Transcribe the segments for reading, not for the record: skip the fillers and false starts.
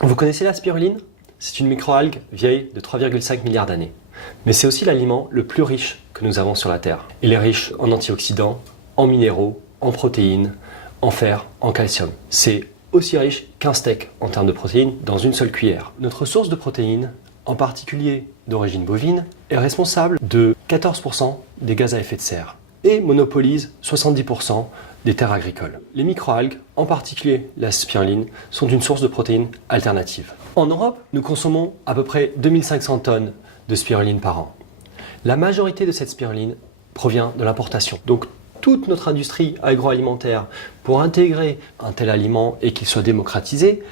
Vous connaissez la spiruline? C'est une microalgue vieille de 3,5 milliards d'années. Mais c'est aussi l'aliment le plus riche que nous avons sur la Terre. Il est riche en antioxydants, en minéraux, en protéines, en fer, en calcium. C'est aussi riche qu'un steak en termes de protéines dans une seule cuillère. Notre source de protéines, en particulier d'origine bovine, est responsable de 14% des gaz à effet de serre et monopolise 70% des terres agricoles. Les microalgues, en particulier la spiruline, sont une source de protéines alternative. En Europe, nous consommons à peu près 2500 tonnes de spiruline par an. La majorité de cette spiruline provient de l'importation. Donc toute notre industrie agroalimentaire, pour intégrer un tel aliment et qu'il soit démocratisé,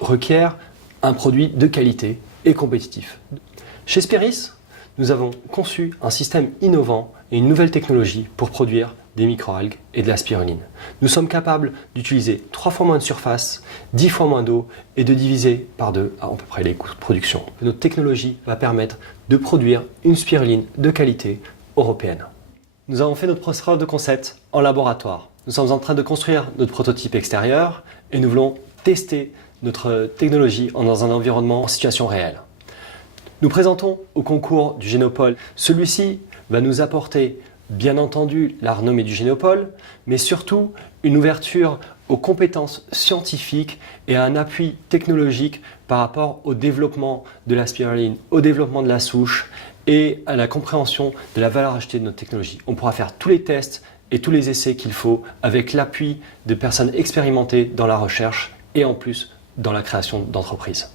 requiert un produit de qualité et compétitif. Chez Spiris, nous avons conçu un système innovant et une nouvelle technologie pour produire des microalgues et de la spiruline. Nous sommes capables d'utiliser 3 fois moins de surface, 10 fois moins d'eau et de diviser par 2 à peu près les coûts de production. Notre technologie va permettre de produire une spiruline de qualité européenne. Nous avons fait notre preuve de concept en laboratoire. Nous sommes en train de construire notre prototype extérieur et nous voulons tester notre technologie dans un environnement en situation réelle. Nous présentons au concours du Génopole. Celui-ci va nous apporter, bien entendu, la renommée du Génopole, mais surtout une ouverture aux compétences scientifiques et à un appui technologique par rapport au développement de la spiruline, au développement de la souche et à la compréhension de la valeur ajoutée de notre technologie. On pourra faire tous les tests et tous les essais qu'il faut avec l'appui de personnes expérimentées dans la recherche et en plus dans la création d'entreprises.